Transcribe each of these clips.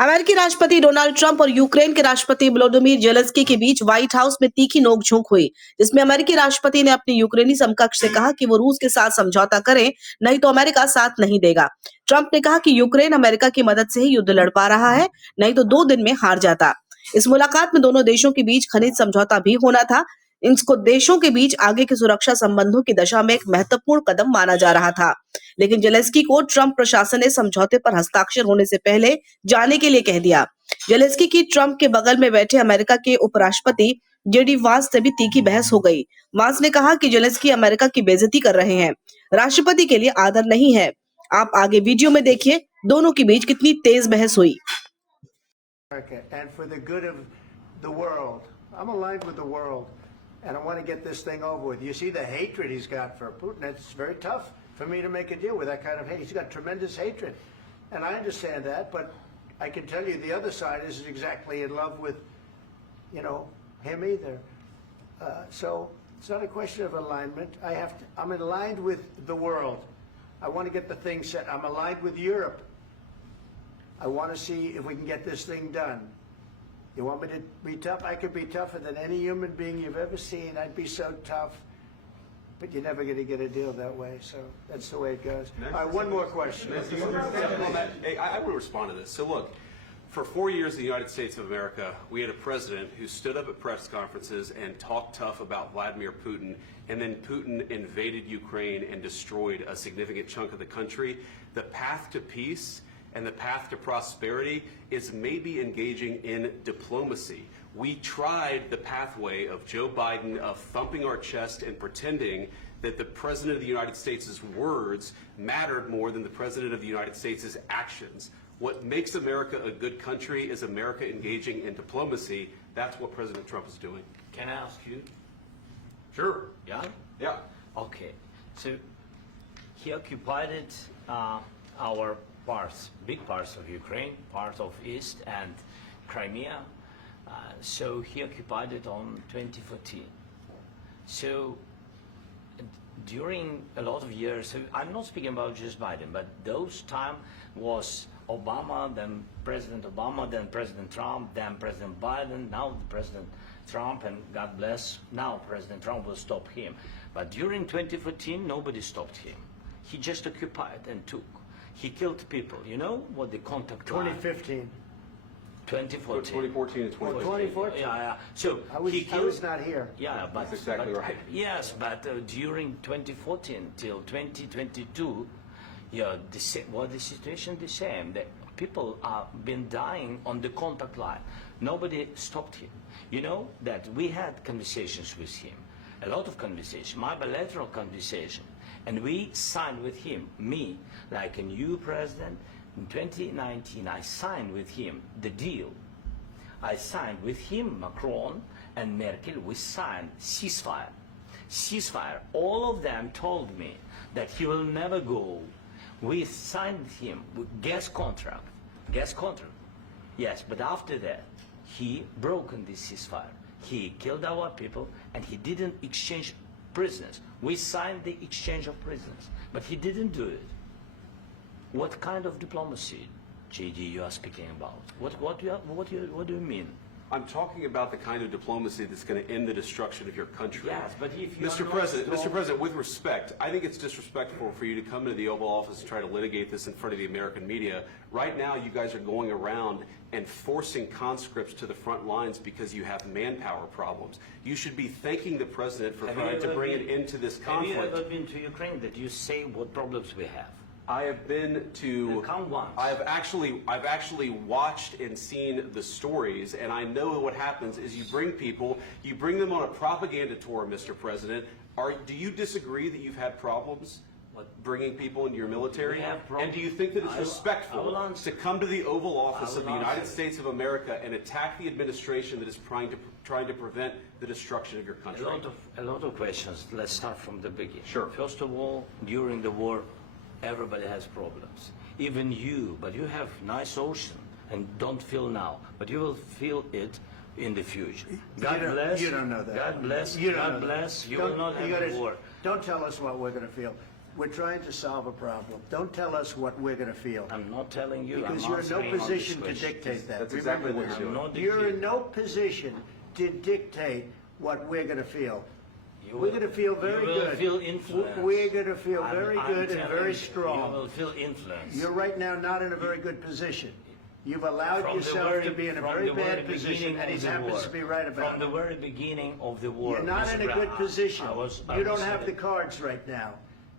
अमेरिकी राष्ट्रपति Donald Trump और यूक्रेन के राष्ट्रपति व्लोदिमीर जेलेंस्की के बीच व्हाइट हाउस में तीखी नोकझोंक हुई, जिसमें अमेरिकी राष्ट्रपति ने अपने यूक्रेनी समकक्ष से कहा कि वो रूस के साथ समझौता करे, नहीं तो अमेरिका साथ नहीं देगा। ट्रंप ने कहा कि यूक्रेन अमेरिका की मदद से ही युद्ध लड़ पा रहा है, नहीं तो 2 दिन में हार जाता। इस मुलाकात में दोनों देशों के बीच खनिज समझौता भी होना था। इसको देशों के बीच आगे की सुरक्षा संबंधों की दशा में एक महत्वपूर्ण कदम माना जा रहा था, लेकिन जेलेंस्की को ट्रंप प्रशासन ने समझौते पर हस्ताक्षर होने से पहले जाने के लिए कह दिया। जेलेंस्की की ट्रंप के बगल में बैठे अमेरिका के उपराष्ट्रपति जेडी वांस से भी तीखी बहस हो गई। वांस ने कहा कि जेलेंस्की अमेरिका की बेइज्जती कर रहे हैं, राष्ट्रपति के लिए आदर नहीं है। आप आगे वीडियो में देखिए दोनों के बीच कितनी तेज बहस हुई। And for the good of the world, I'm aligned with the world, and I want to get this thing over with. You see the hatred he's got for Putin. It's very tough for me to make a deal with that kind of hate. He's got tremendous hatred, and I understand that. But I can tell you, the other side isn't exactly in love with, him either. So it's not a question of alignment. I'm aligned with the world. I want to get the thing set. I'm aligned with Europe. I want to see if we can get this thing done. You want me to be tough? I could be tougher than any human being you've ever seen. I'd be so tough. But you're never going to get a deal that way. So that's the way it goes. All right, one more question. Hey, I would respond to this. So look, for 4 years in the United States of America, we had a president who stood up at press conferences and talked tough about Vladimir Putin, and then Putin invaded Ukraine and destroyed a significant chunk of the country. The path to peace and the path to prosperity is maybe engaging in diplomacy. We tried the pathway of Joe Biden of thumping our chest and pretending that the President of the United States' words mattered more than the President of the United States' actions. What makes America a good country is America engaging in diplomacy. That's what President Trump is doing. Can I ask you? Sure. Yeah? Yeah. Okay. So he occupied our big parts of Ukraine, part of East and Crimea. So he occupied it on 2014. So during a lot of years, so I'm not speaking about just Biden, but those time was Obama, then President Obama, then President Trump, then President Biden, now President Trump, and God bless, now President Trump will stop him. But during 2014, nobody stopped him. He just occupied and took. He killed people. You know what the contact 2015. 2014. 2014 and 2014? Yeah. So I was not here. Yeah, but That's exactly right. Yes, but during 2014 till 2022, the situation the same. The people have been dying on the contact line. Nobody stopped him. You know that we had conversations with him, a lot of conversation, my bilateral conversation, and we signed with him, me, like a new president. In 2019, I signed with him the deal. I signed with him, Macron and Merkel, we signed ceasefire. Ceasefire. All of them told me that he will never go. We signed with him with gas contract. Gas contract. Yes, but after that, he broken this ceasefire. He killed our people and he didn't exchange prisoners. We signed the exchange of prisoners, but he didn't do it. What kind of diplomacy, JD, you are speaking about? What do you mean? I'm talking about the kind of diplomacy that's going to end the destruction of your country. Yes, but if you Mr. President, with respect, I think it's disrespectful for you to come into the Oval Office and try to litigate this in front of the American media. Right now, you guys are going around and forcing conscripts to the front lines because you have manpower problems. You should be thanking the President for trying to bring an end to this conflict. Have you ever been to Ukraine that you say what problems we have? I have been to. Count once. I've actually watched and seen the stories, and I know what happens is you bring them on a propaganda tour, Mr. President. Do you disagree that you've had problems bringing people into your military? And do you think that it's respectful to come to the Oval Office of the United States of America and attack the administration that is trying to prevent the destruction of your country? A lot of questions. Let's start from the beginning. Sure. First of all, during the war, everybody has problems, even you, but you have nice ocean and don't feel now, but you will feel it in the future. God bless. You don't know that. God bless. You God bless. You will not have war. Don't tell us what we're going to feel. We're trying to solve a problem. Don't tell us what we're going to feel. I'm not telling you. Because I'm you're in no answering on this position to question. dictate that. That's Remember exactly what this. you're doing. I'm not You're dictating. in no position to dictate what we're going to feel. You We're will- going to feel very you will good. feel influenced. We're going to feel I'm- very I'm good and telling very you, strong. You will feel influence. You're right now not in a very good position. You've allowed From the yourself very- to be in a from very the very bad position, beginning and he of the happens war. to be right about From the it. very beginning of the war. You're not Mr. in a Brown, good position. I You don't was have the saying- cards right now.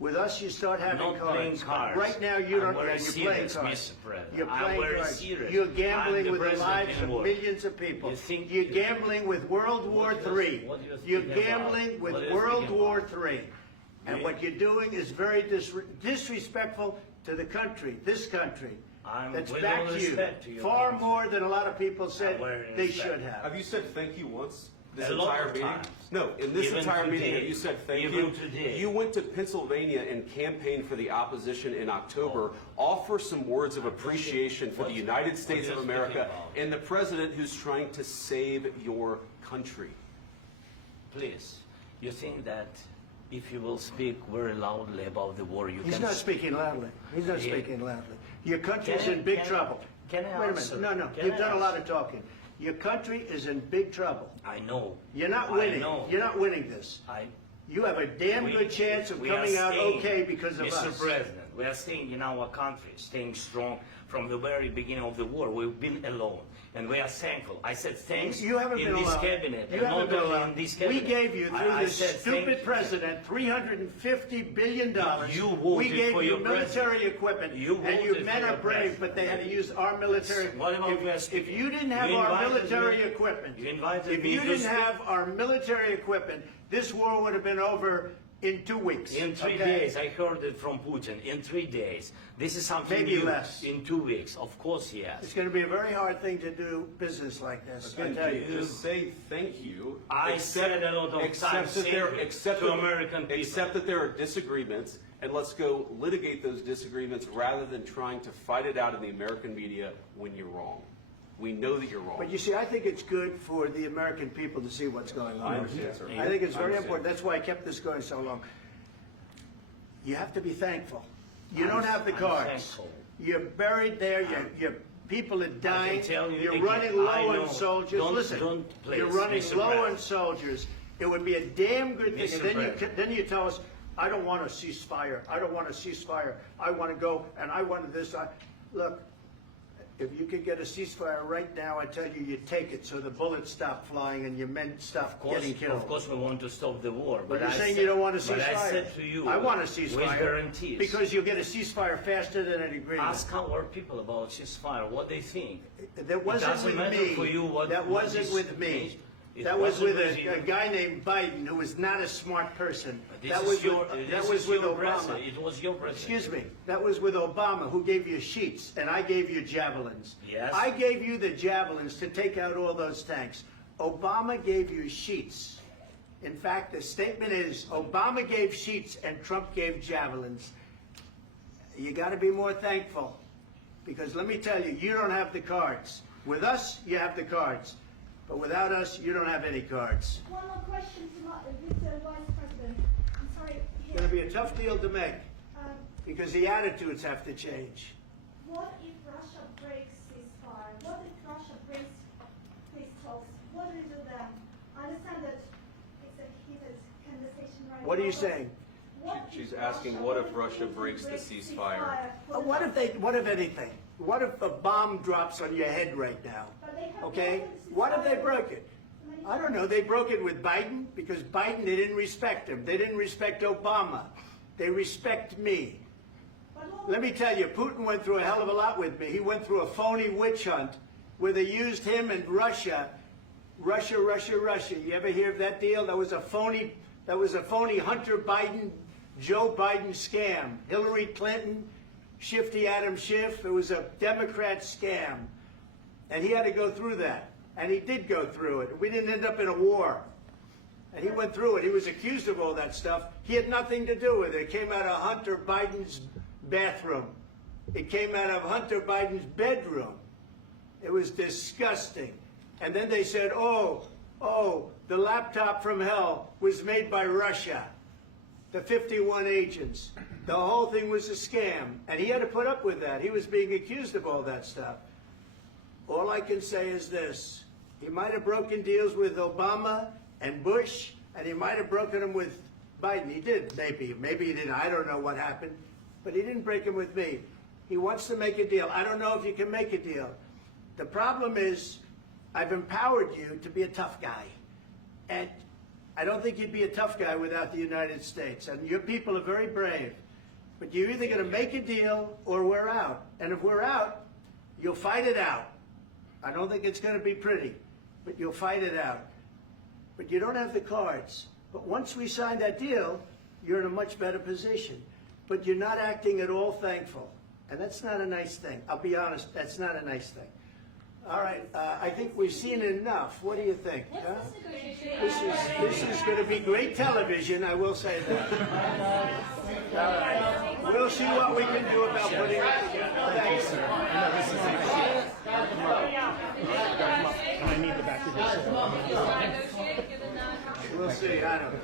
With us, you start having not cards. playing cards. Right now, you don't. I'm very You're playing serious, cards. Mr. President. You're I'm playing very cards. serious. You're I'm gambling the with the president lives in of war. millions of people. You think- You're gambling with World War What do you- III. what do you You're think about? gambling with What do you World think War about? III. And You- what you're doing is very disrespectful to the country, this country. I'm That's with back all to you. respect to your Far country. more than a lot of people said very they respect. should have. Have you said thank you once? This A lot entire of meeting? times. No, in this Even entire meeting, today. have you said thank Even you? today. You went to Pennsylvania and campaigned for the opposition in October. Offer some words of appreciation for the United States what of you're America speaking about. and the president who's trying to save your country. Please, you think that if you will speak very loudly about the war, you He's can... not speaking loudly. He's not Yeah. speaking loudly. Your country's Can I- in big can I- trouble. can I Wait a answer? minute. No. Can You've I done a lot answer? of talking. Your country is in big trouble. I know. You're not I winning. know. You're not winning this. You have a damn We- good chance of we are coming out staying, okay because of Mr. us. President, we are staying in our country, staying strong from the very beginning of the war. We've been alone, and we are thankful. I said thanks You haven't in been this alone. cabinet, You and haven't not been only alone. in this We cabinet. gave you, through I this said thank stupid you. president, $350 billion. You We voted gave for you your military president. equipment, You and your voted men for are your brave, president. but they had to use our military. What about West If you didn't You have our invited military me- equipment, you invited if me you to didn't speak- have our military equipment, this war would have been over in 2 weeks. In 3 okay? days, I heard it from Putin. In 3 days, this is something Maybe new. less. In 2 weeks, of course, yes. It's going to be a very hard thing to do business like this. I Again, tell you. just say thank you. I said a lot of Except times that thank there- you except to that- American people. Except that there are disagreements, and let's go litigate those disagreements rather than trying to fight it out in the American media when you're wrong. We know that you're wrong. But you see, I think it's good for the American people to see what's going on. I understand, sir. I think it's I very understand. important. That's why I kept this going so long. You have to be thankful. You don't have the I'm cards. thankful. You're buried there. Your people are dying. tell you You're again, running I low know. on soldiers. Don't- Listen, don't please, you're running Mr. low President. on soldiers. It would be a damn good thing. Mr. And President. then you tell us, I don't want a ceasefire. I don't want a ceasefire. I want to go and I want this. Look, if you could get a ceasefire right now, I tell you, you take it so the bullets stop flying and your men stop getting killed. Of course, we want to stop the war. But you're I saying said- you don't want a ceasefire. But I said to you, I want a with ceasefire. guarantees. Because you'll get a ceasefire faster than an agreement. Ask our people about ceasefire, what they think. That wasn't doesn't with matter me. for you what- That what wasn't this with me. means. It That was wasn't with with you. a guy named Biden, who was not a smart person. This That is was your, with, this that was is with your Obama. president. It was your president. Excuse me. That was with Obama, who gave you sheets, and I gave you javelins. Yes. I gave you the javelins to take out all those tanks. Obama gave you sheets. In fact, the statement is Obama gave sheets and Trump gave javelins. You got to be more thankful, because let me tell you, you don't have the cards. With us, you have the cards. But without us, you don't have any cards. One more question to Mr. Vice President. I'm sorry. It's going to be a tough deal to make, Um, because the attitudes have to change. what if Russia breaks ceasefire? What if Russia breaks peace talks? What do we do then? I understand that it's a heated conversation right now. What are you but saying? what She's if asking, what if Russia breaks the ceasefire? What if anything? What if a bomb drops on your head right now? But they have Okay? broken the What if they ceasefire broke it? many I don't know. They broke it with Biden, because Biden, they didn't respect him. They didn't respect Obama. They respect me. But what- Let me tell you, Putin went through a hell of a lot with me. He went through a phony witch hunt where they used him and Russia. Russia. You ever hear of that deal? That was a phony Hunter Biden, Joe Biden scam. Hillary Clinton, Shifty Adam Schiff. It was a Democrat scam. And he had to go through that. And he did go through it. We didn't end up in a war. And he went through it. He was accused of all that stuff. He had nothing to do with it. It came out of Hunter Biden's bathroom. It came out of Hunter Biden's bedroom. It was disgusting. And then they said, oh, the laptop from hell was made by Russia. the 51 agents. The whole thing was a scam, and he had to put up with that. He was being accused of all that stuff. All I can say is this. He might have broken deals with Obama and Bush, and he might have broken them with Biden. He did, maybe. Maybe he didn't. I don't know what happened. But he didn't break them with me. He wants to make a deal. I don't know if you can make a deal. The problem is I've empowered you to be a tough guy. And I don't think you'd be a tough guy without the United States. And your people are very brave. But you're either going to make a deal or we're out. And if we're out, you'll fight it out. I don't think it's going to be pretty, but you'll fight it out. But you don't have the cards. But once we sign that deal, you're in a much better position. But you're not acting at all thankful. And that's not a nice thing. I'll be honest, that's not a nice thing. All right, I think we've seen enough. What do you think? Huh? This is going to be great television, I will say that. All right. We'll see what we can do about putting it together. Thanks, sir. I need the back of this. We'll see, I don't know.